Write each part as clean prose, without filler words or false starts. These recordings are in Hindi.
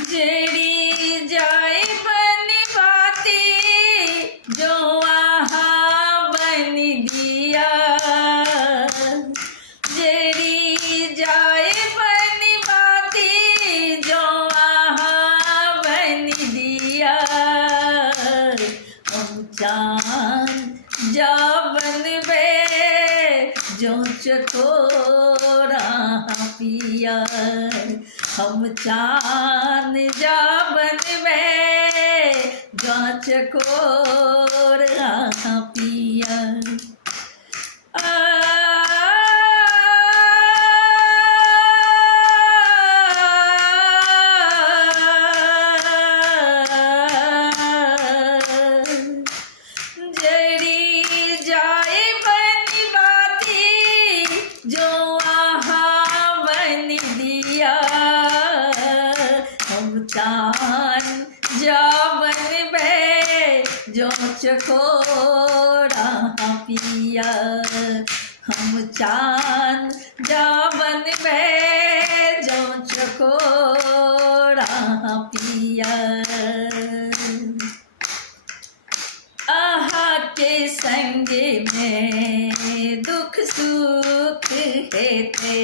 जड़ी जाए बन बाती जो वहाँ बन दिया, जड़ी जाए बन बाती जो वहाँ बन दिया। हम चाँद जा बनबे जो चकोरा पिया, हम चाँद जा बनबे जो चकोरा पिया। जड़ी जाए बन बाती जो वहाँ बन दिया, हम चाँद जा बनबे जो चकोरा पिया, हम चाँद जा बनबे जो चकोरा पिया। आहा के संग में दुख सुख है थे,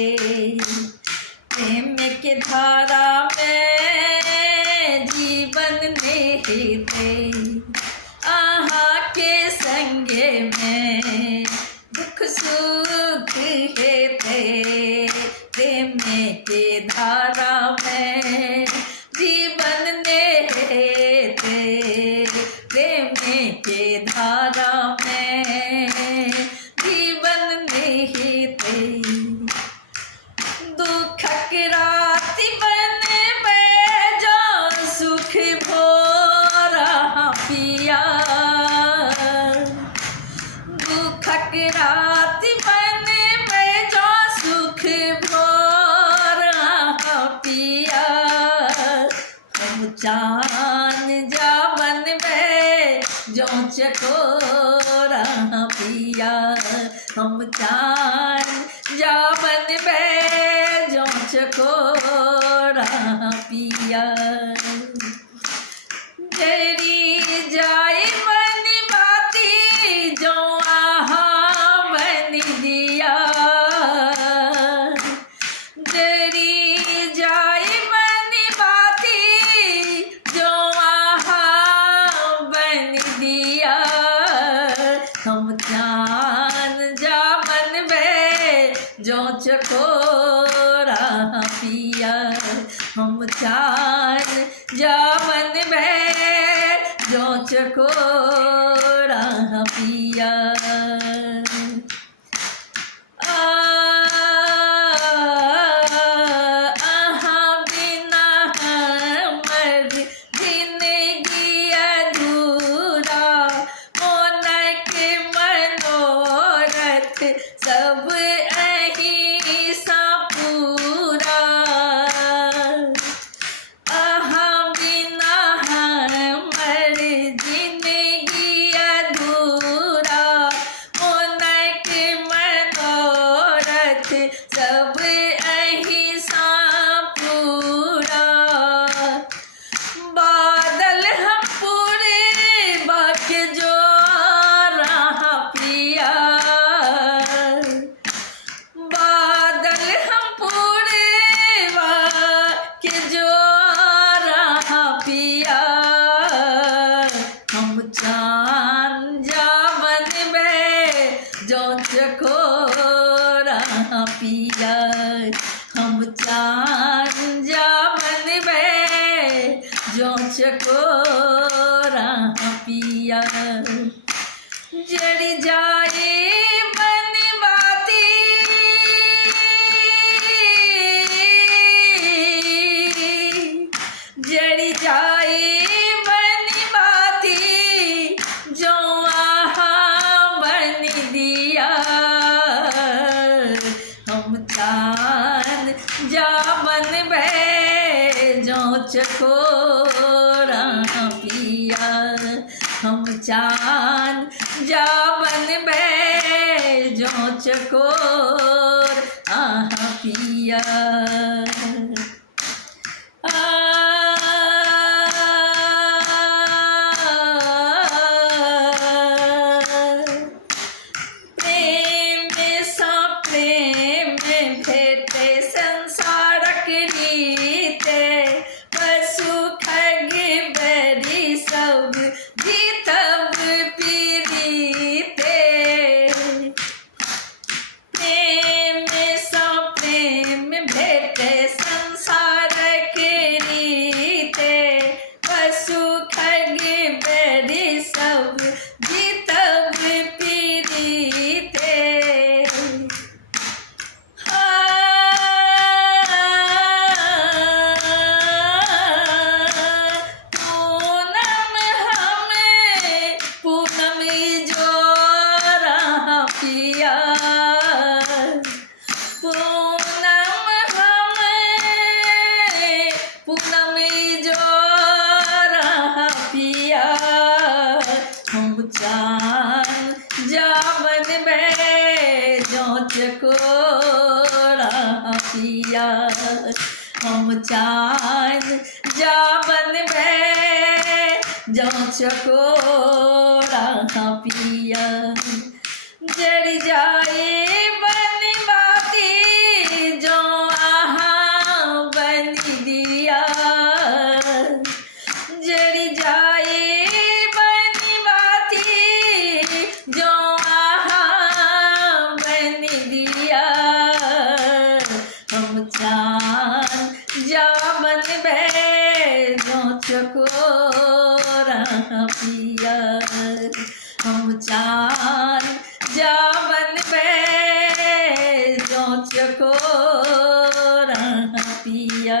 प्रेम के धारा में जीवन में थे। आहा के संग में दुख सुख है थे, प्रेम के धारा में जीवन में थे, प्रेम के धारा में जीवन में थे। दुखक रात बनबे जो सुख भोरा पिया, दुखक रात बनबे जो सुख भोरा पिया। हम चाँद जा बनबे जो चकोरा पिया, हम चाँद जा बनबे जो चकोरा पिया। जड़ी जाए बन बाती जो वहाँ बन दिया, जड़ी जाए बन बाती जो वहाँ बन दिया। हम चाँद जा बनबे जो चकोरा पिया, हम चाँद जा बनबे जो चकोरा पिया। सब अही सा पूरा, बिना हमर जिंदगी अधूरा, मोनक मनोरथ सब अही सा पूरा। बादल हम पूरे बख जो रहा पिया, चाँद जा बनबे जो चकोरा पिया, हम चाँद जा बनबे जो चकोरा पिया। जड़ जाए बन बाती जड़ जाए जा बनबे जो चकोरा पिया, चांद जा बनबे जो चकोर आहा पिया। प्रेम सा प्रेम भेटे संसारक रीते पशु खग बरी सब जीतब पीड़िते। प्रेम सा प्रेम भेटे संसारक रीते पशु खग बरी सब जीतब पीड़िते। पूनम हमें पूनम जो रहा पिया। पूनम हमें पूनम जो रहा पिया। हम चांद जा बनबे जो चकोर आहा पिया। हम चांद जा बनबे जो चकोर आहा पिया। जड़ जाए बनबाती जो आहा बन दिया। जड़ जाए बनबाती जो आहा बन दिया। हम चांद जा बनबे जो चकोर आहा पिया। हम चांद जा बनबे जो चकोर आहा पिया।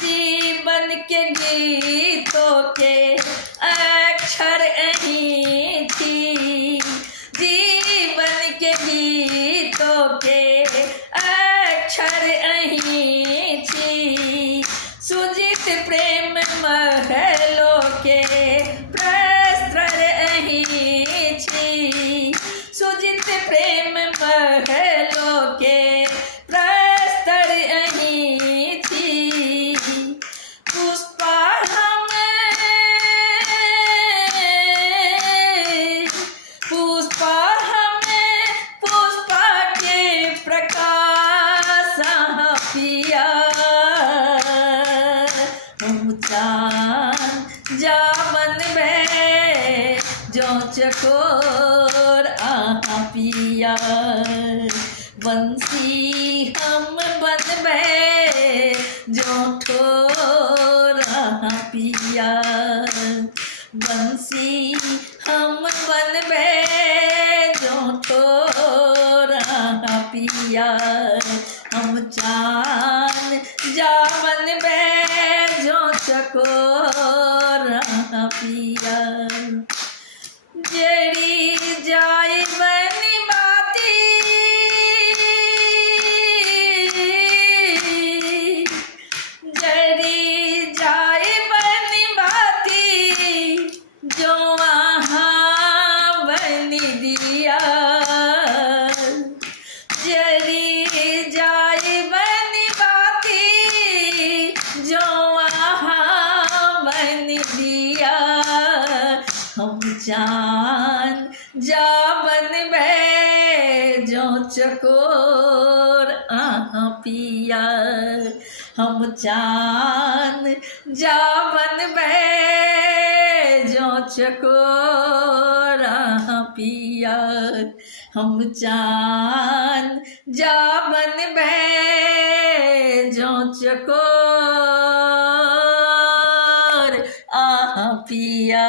जीवन के गीतों के अक्षर अहीं थी। जीवन के गीतों के अक्षर अहीं थी। सुजित प्रेम महलों के प्रस्तर अहीं थी। सुजित प्रेम महलों के प्रस्तर अहीं थी। पुष्पा हमें पुष्पा हमें पुष्पा के प्रकाश आहा पिया। हम चांद जा बनबे जो चकोर आहा पिया। बंसी हम बनबे जो ठोर आहा पिया। बंसी हम बनबे जो ठोर आहा पिया। हम चांद जा बनबे जो चकोर आहा पिया। जड़ी जाए बनबाती जड़ी जाए बनबाती जो आहा बन दिया। जड़ी जाए बनबाती जो आहा बन दिया। हम चांद जा बनबे जो चकोर आहा पिया। हम चांद जा बनबे जो चकोर आहा पिया। हम चांद जा बनबे जो चकोर आहा पिया।